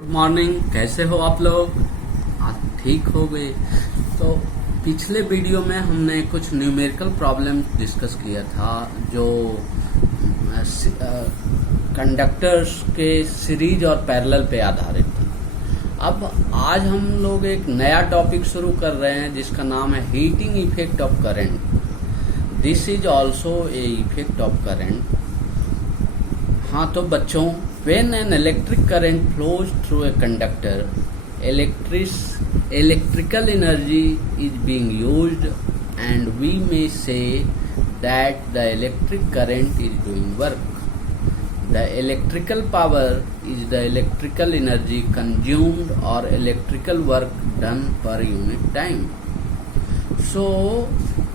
Good morning. कैसे हो आप लोग? आप ठीक हो गए? तो पिछले वीडियो में हमने कुछ न्यूमेरिकल प्रॉब्लम डिस्कस किया था जो कंडक्टर्स के सीरीज और पैरेलल पे आधारित था। अब आज हम लोग एक नया टॉपिक शुरू कर रहे हैं जिसका नाम है heating effect of current. This is also a effect of current. हाँ तो बच्चों, when an electric current flows through a conductor, electrical energy is being used, and we may say that the electric current is doing work. The electrical power is the electrical energy consumed or electrical work done per unit time. So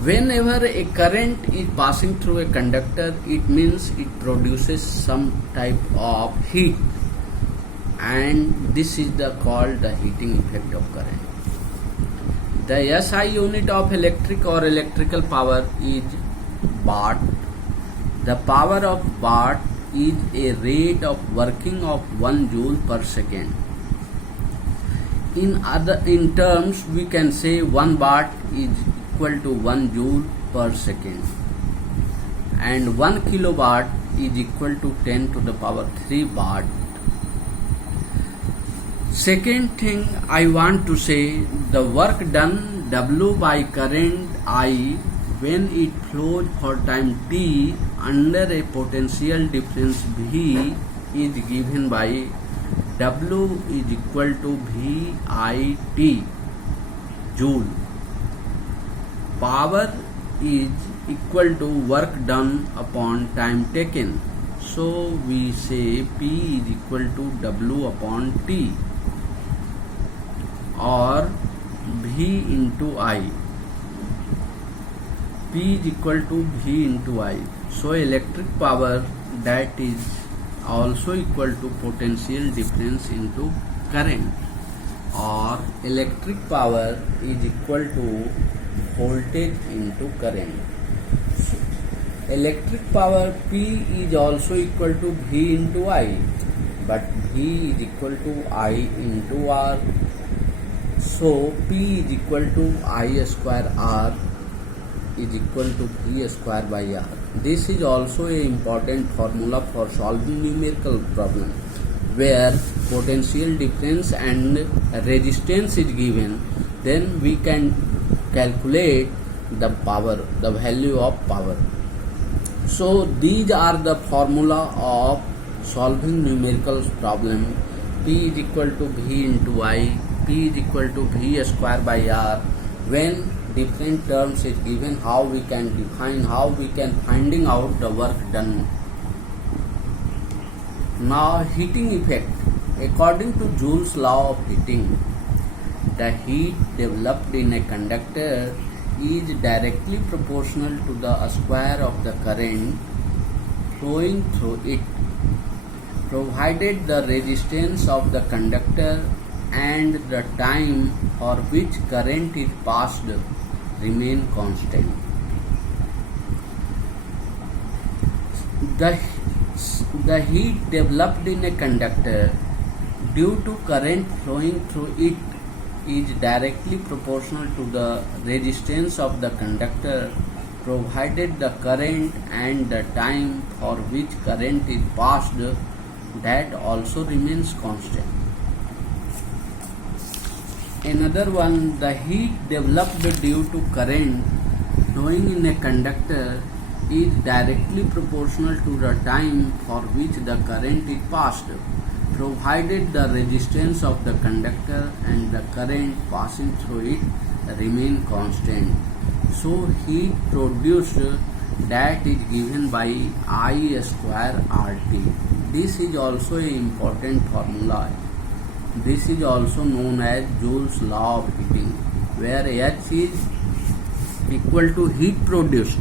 whenever a current is passing through a conductor, it means it produces some type of heat, and this is called the heating effect of current. The SI unit of electric or electrical power is watt. The power of watt is a rate of working of 1 joule per second. In terms, we can say 1 watt is equal to 1 joule per second, and 1 kilowatt is equal to 10 to the power 3 watt. Second thing I want to say, the work done W by current I when it flows for time t under a potential difference V is given by W is equal to VIT joule. Power is equal to work done upon time taken. So we say P is equal to W upon T or V into I. P is equal to V into I. So electric power, that is also equal to potential difference into current, or electric power is equal to voltage into current. So, electric power P is also equal to V into I, but V is equal to I into R. So P is equal to I square R is equal to V square by R. This is also an important formula for solving numerical problem, where potential difference and resistance is given. Then we can calculate the power, the value of power. So these are the formula of solving numerical problem. P is equal to V into I, P is equal to V square by R. When different terms is given, how we can define, how we can finding out the work done. Now heating effect. According to Joule's law of heating, the heat developed in a conductor is directly proportional to the square of the current flowing through it, provided the resistance of the conductor and the time for which current is passed remain constant. The heat developed in a conductor due to current flowing through it is directly proportional to the resistance of the conductor, provided the current and the time for which current is passed, that also remains constant. Another one, the heat developed due to current flowing in a conductor is directly proportional to the time for which the current is passed, provided the resistance of the conductor and the current passing through it remain constant. So heat produced, that is given by I square RT. This is also an important formula. This is also known as Joule's law of heating, where H is equal to heat produced,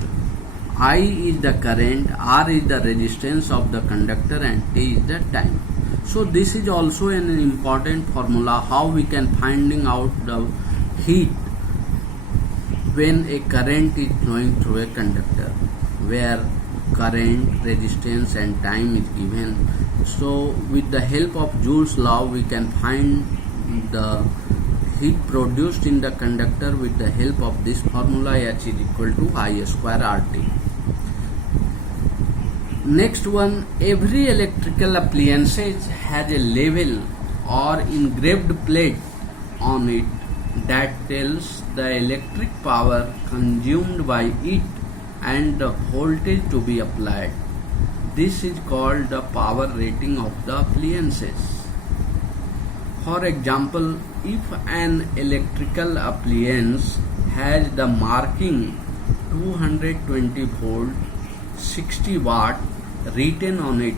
I is the current, R is the resistance of the conductor, and T is the time. So this is also an important formula how we can finding out the heat when a current is flowing through a conductor, where current, resistance and time is given. So with the help of Joule's law, we can find the heat produced in the conductor with the help of this formula, H is equal to I square RT. Next one, every electrical appliance has a label or engraved plate on it that tells the electric power consumed by it and the voltage to be applied. This is called the power rating of the appliances. For example, if an electrical appliance has the marking 220 volt 60 watt written on it,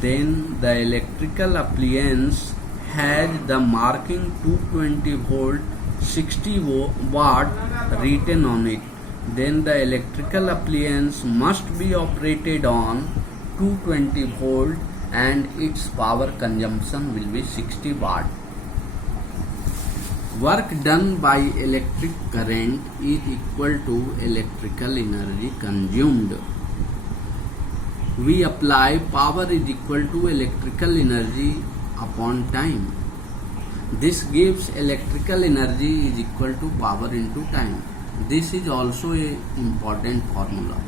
then the electrical appliance has the marking 220 volt 60 watt written on it, then the electrical appliance must be operated on 220 volt and its power consumption will be 60 watt. Work done by electric current is equal to electrical energy consumed. We apply power is equal to electrical energy upon time. This gives electrical energy is equal to power into time. This is also a important formula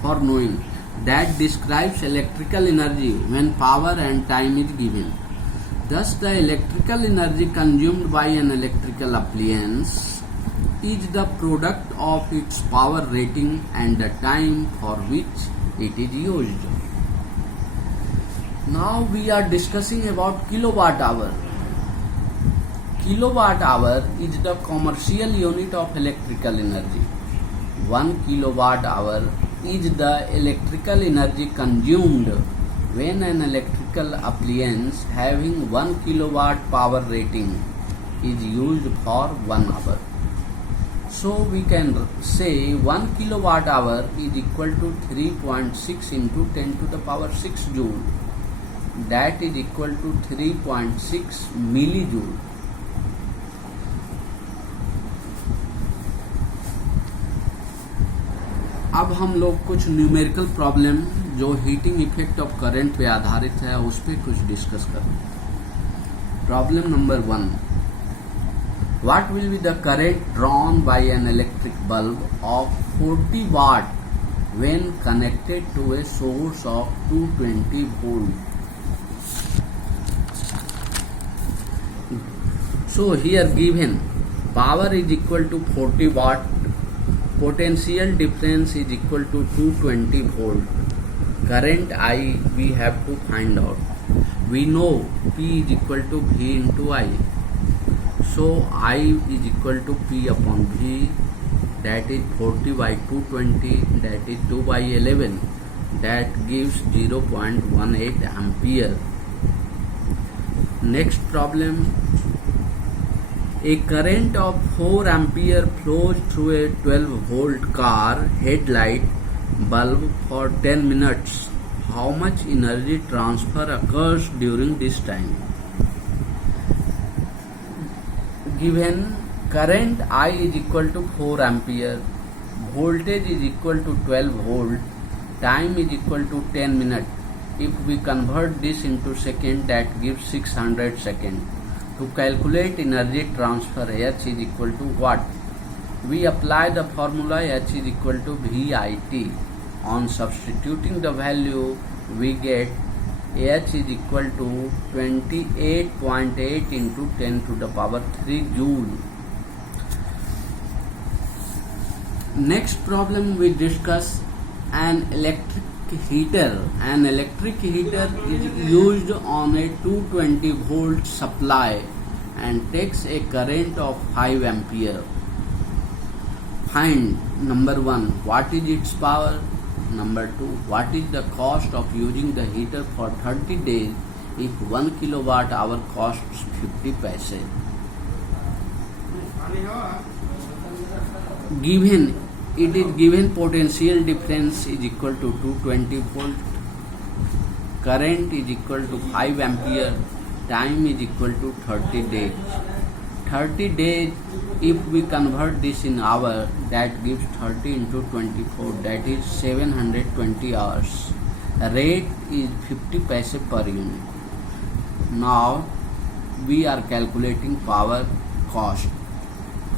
for knowing that describes electrical energy when power and time is given. Thus, the electrical energy consumed by an electrical appliance is the product of its power rating and the time for which it is used. Now we are discussing about kilowatt hour. Kilowatt hour is the commercial unit of electrical energy. 1 kilowatt hour is the electrical energy consumed when an electrical appliance having 1 kilowatt power rating is used for 1 hour. So we can say 1 kilowatt hour is equal to 3.6 into 10 to the power 6 joule. That is equal to 3.6 millijoule. अब हम लोग कुछ numerical problem जो heating effect of current पे आधारित है उस पर कुछ डिस्कस करें. Problem number 1. What will be the current drawn by an electric bulb of 40 watt when connected to a source of 220 volt? So here given power is equal to 40 watt, potential difference is equal to 220 volt. Current I we have to find out. We know P is equal to V into I. So I is equal to P upon V, that is 40 by 220, that is 2 by 11, that gives 0.18 ampere. Next problem. A current of 4 ampere flows through a 12 volt car headlight bulb for 10 minutes. How much energy transfer occurs during this time? Given current I is equal to 4 ampere, voltage is equal to 12 volt, time is equal to 10 minutes. If we convert this into second, that gives 600 seconds. To calculate energy transfer, H is equal to what? We apply the formula H is equal to VIT. On substituting the value, we get H is equal to 28.8 into 10 to the power 3 joule. Next problem we discuss an electric heater. An electric heater is used on a 220 volt supply and takes a current of 5 ampere. Find number 1, what is its power? Number 2, what is the cost of using the heater for 30 days if 1 kilowatt hour costs 50 paise? Given it is given potential difference is equal to 220 volt, current is equal to 5 ampere, time is equal to 30 days. 30 days, if we convert this in hour, that gives 30 into 24, that is 720 hours. Rate is 50 paise per unit. Now we are calculating power cost.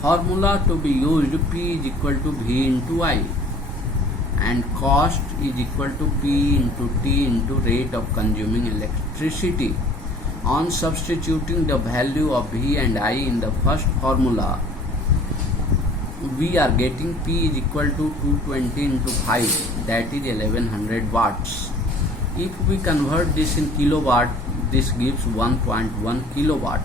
Formula to be used: P is equal to V into I, and cost is equal to P into T into rate of consuming electricity. On substituting the value of V and I in the first formula, we are getting P is equal to 220 into 5, that is 1100 watts. If we convert this in kilowatt, this gives 1.1 kilowatt.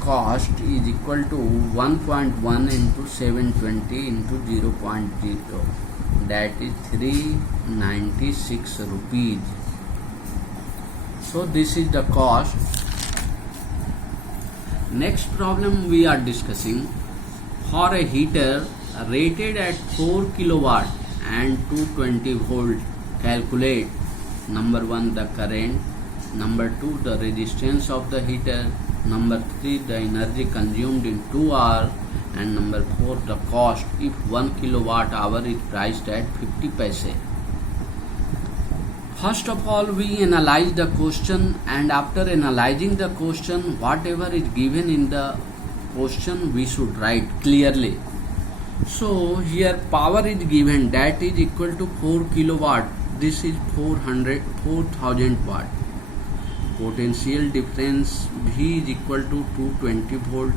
Cost is equal to 1.1 into 720 into 0.0, that is 396 rupees. So this is the cost. Next problem we are discussing: for a heater rated at 4 kilowatt and 220 volt, calculate number 1 the current, number 2 the resistance of the heater, number 3 the energy consumed in 2 hours, and number 4 the cost if 1 kilowatt hour is priced at 50 paise. First of all, we analyze the question, and after analyzing the question, whatever is given in the question we should write clearly. So here power is given, that is equal to 4 kilowatt. This is 4000 watt. Potential difference V is equal to 220 volt.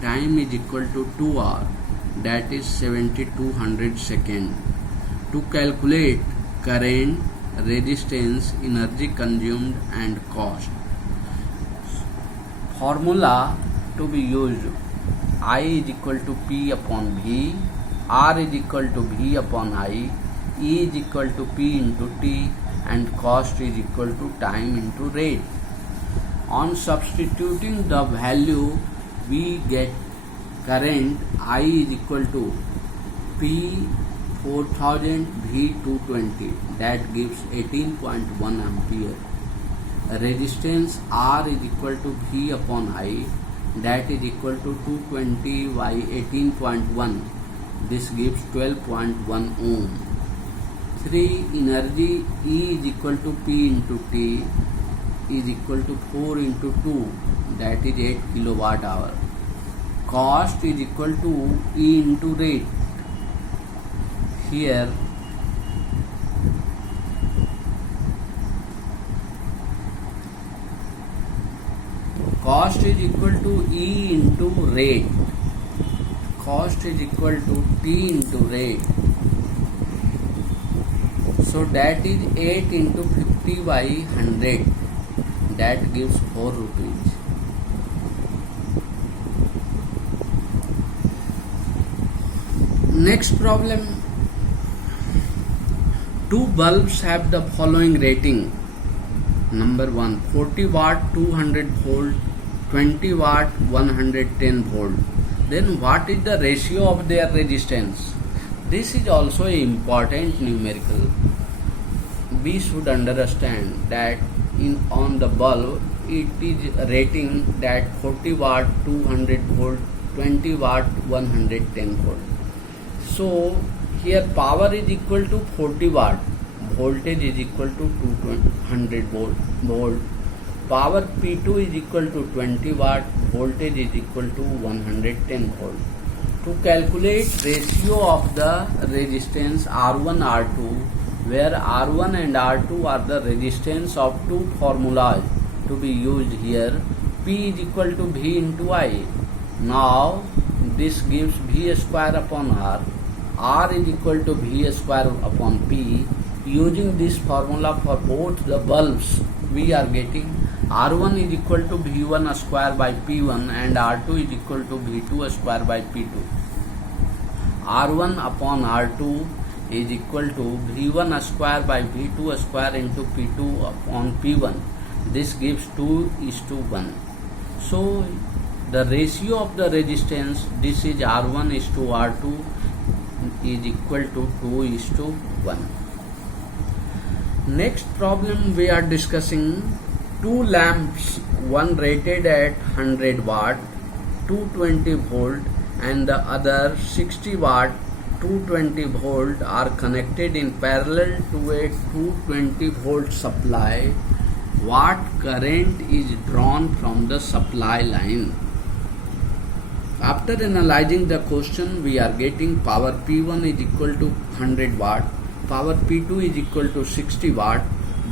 Time is equal to 2 hours, that is 7200 seconds. To calculate current, resistance, energy consumed and cost. Formula to be used: I is equal to P upon V, R is equal to V upon I, E is equal to P into T, and cost is equal to time into rate. On substituting the value, we get current I is equal to P 4000 V 220, that gives 18.1 ampere. Resistance R is equal to V upon I, that is equal to 220 by 18.1, this gives 12.1 ohm. 3. Energy E is equal to P into T is equal to 4 into 2, that is 8 kilowatt hour. Cost is equal to E into rate. Here cost is equal to E into rate. Cost is equal to T into rate. So that is 8 into 50 by 100, that gives 4 rupees. Next problem: two bulbs have the following rating. Number 1, 40 watt 200 volt, 20 watt 110 volt. Then what is the ratio of their resistance? This is also an important numerical. We should understand that on the bulb it is rating that 40 watt 200 volt, 20 watt 110 volt. So here power is equal to 40 watt, voltage is equal to 200 volt. Power P2 is equal to 20 watt, voltage is equal to 110 volt. To calculate ratio of the resistance R1 R2, where R1 and R2 are the resistance of two formulas to be used here: P is equal to V into I. Now this gives V square upon R. R is equal to V square upon P. Using this formula for both the bulbs, we are getting R1 is equal to V1 square by P1 and R2 is equal to V2 square by P2. R1 upon R2 is equal to V1 square by V2 square into P2 upon P1. This gives 2:1. So the ratio of the resistance, this is R1 is to R2, is equal to 2:1. Next problem we are discussing: two lamps, one rated at 100 watt 220 volt and the other 60 watt 220 volt are connected in parallel to a 220 volt supply, what current is drawn from the supply line? After analyzing the question, we are getting power P1 is equal to 100 watt, power P2 is equal to 60 watt,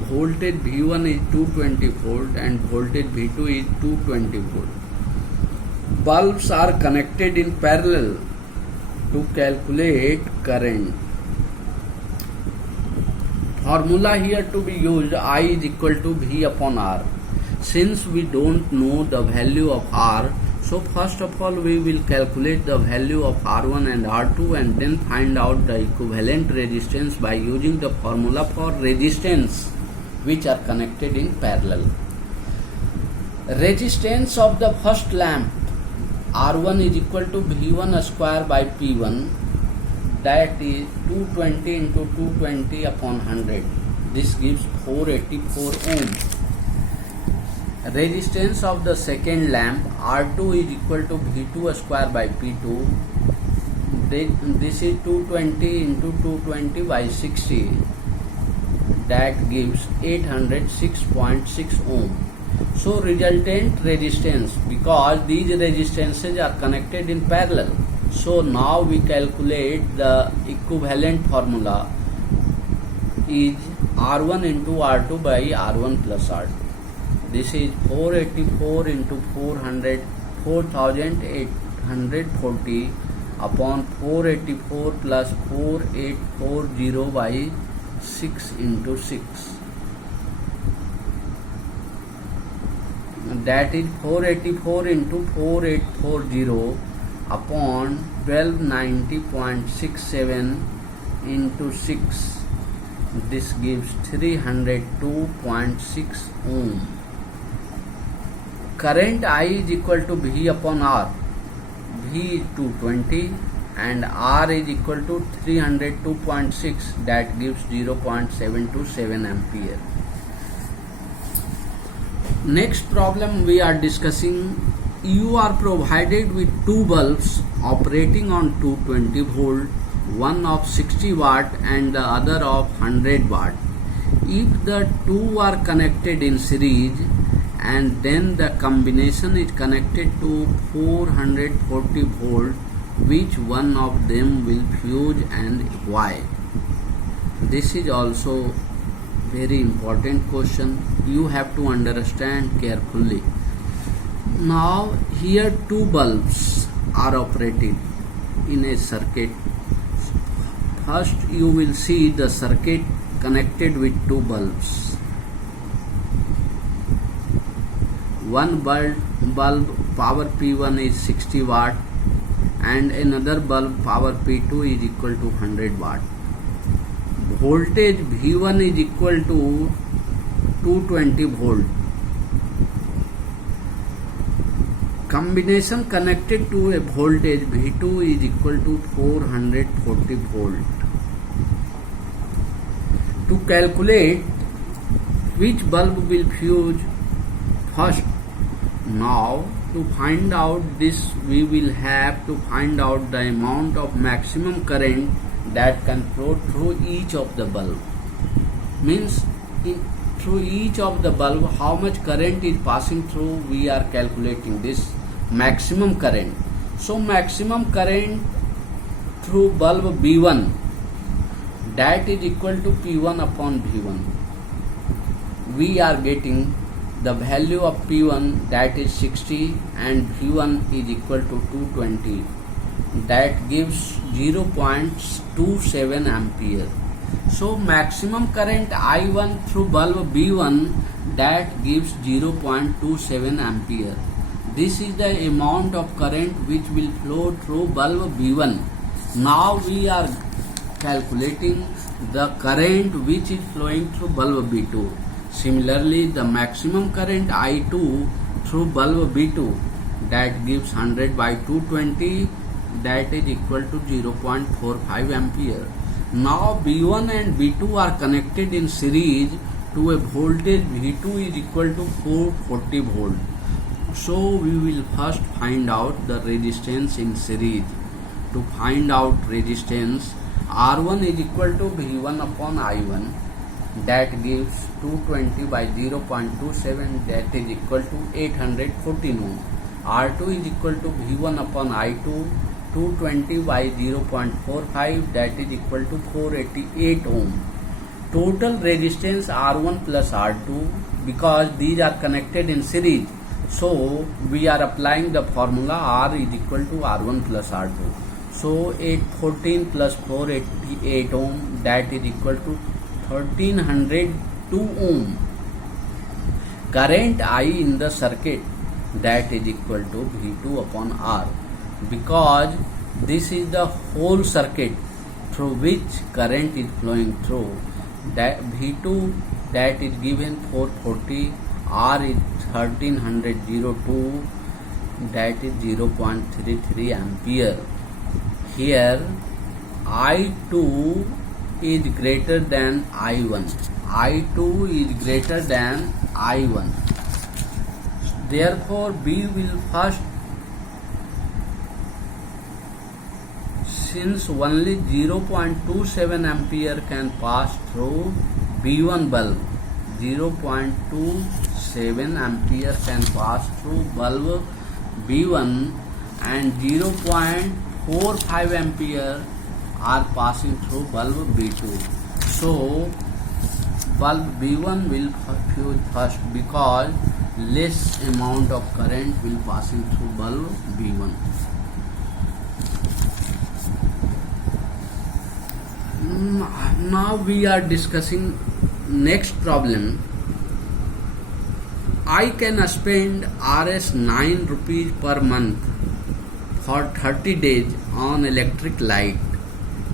voltage V1 is 220 volt and voltage V2 is 220 volt. Bulbs are connected in parallel to calculate current. Formula here to be used, I is equal to V upon R. Since we don't know the value of R, so first of all we will calculate the value of R1 and R2 and then find out the equivalent resistance by using the formula for resistance which are connected in parallel. Resistance of the first lamp R1 is equal to V1 square by P1, that is 220 into 220 upon 100. This gives 484 ohm. Resistance of the second lamp R2 is equal to V2 square by P2. This is 220 into 220 by 60. That gives 806.6 ohm. So resultant resistance, because these resistances are connected in parallel, so now we calculate the equivalent formula is R1 into R2 by R1 plus R2. This is 484 into 400, 4840 upon 484 plus 4840 by 6 into 6. That is 484 into 4840 upon 1290.67 into 6. This gives 302.6 ohm. Current I is equal to V upon R. V is 220 and R is equal to 302.6, that gives 0.727 ampere. Next problem we are discussing, you are provided with two bulbs operating on 220 volt, one of 60 watt and the other of 100 watt. If the two are connected in series and then the combination is connected to 440 volt, which one of them will fuse and why? This is also very important question. You have to understand carefully. Now here two bulbs are operated in a circuit. First you will see the circuit connected with two bulbs. One bulb power P1 is 60 watt and another bulb power P2 is equal to 100 watt. Voltage V1 is equal to 220 volt. Combination connected to a voltage V2 is equal to 440 volt. To calculate which bulb will fuse first, now to find out this we will have to find out the amount of maximum current that can flow through each of the bulb. Means through each of the bulb how much current is passing through, we are calculating this maximum current. So maximum current through bulb B1, that is equal to P1 upon V1. We are getting the value of P1, that is 60 and V1 is equal to 220. That gives 0.27 ampere. So maximum current I1 through bulb B1, that gives 0.27 ampere. This is the amount of current which will flow through bulb B1. Now we are calculating the current which is flowing through bulb B2. Similarly, the maximum current I2 through bulb B2, that gives 100 by 220, that is equal to 0.45 ampere. Now B1 and B2 are connected in series to a voltage V2 is equal to 440 volt. So we will first find out the resistance in series. to find out resistance. R1 is equal to V1 upon I1, that gives 220 by 0.27, that is equal to 814 ohm. R2 is equal to V1 upon I2, 220 by 0.45, that is equal to 488 ohm. Total resistance R1 plus R2, because these are connected in series, so we are applying the formula R is equal to R1 plus R2. So 814 plus 488 ohm, that is equal to 1302 ohm. Current I in the circuit, that is equal to V2 upon R, because this is the whole circuit through which current is flowing through. That V2, that is given 440, R is 1302, that is 0.33 ampere. Here I2 is greater than I1. I2 is greater than I1. Therefore, we will first, since only 0.27 ampere can pass through B1 bulb, 0.27 ampere can pass through bulb B1 and 0.45 ampere are passing through bulb B2. So bulb B1 will fuse first, because less amount of current will passing through bulb B1. Now we are discussing next problem. I can spend Rs 9 rupees per month for 30 days on electric light.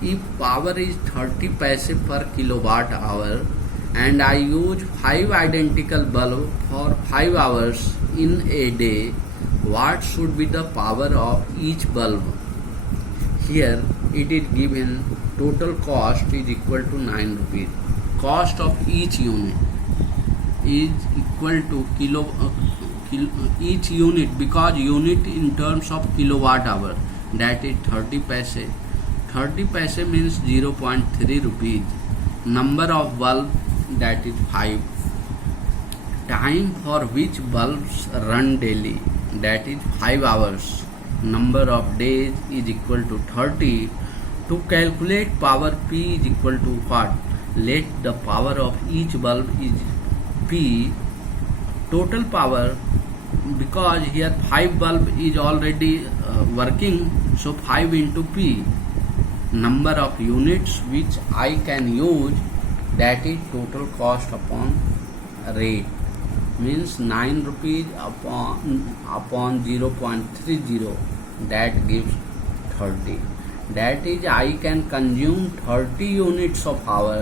If power is 30 paise per kilowatt hour and I use 5 identical bulbs for 5 hours in a day, what should be the power of each bulb? Here it is given total cost is equal to 9 rupees. Cost of each unit is equal to each unit, because unit in terms of kilowatt hour, that is 30 paise. 30 paise means 0.3 rupees. Number of bulb, that is 5. Time for which bulbs run daily, that is 5 hours. Number of days is equal to 30. To calculate power P is equal to what? Let the power of each bulb is P. Total power, because here 5 bulb is already working, so 5 into P. Number of units which I can use, that is total cost upon rate, means 9 rupees upon 0.30, that gives 30. That is, I can consume 30 units of power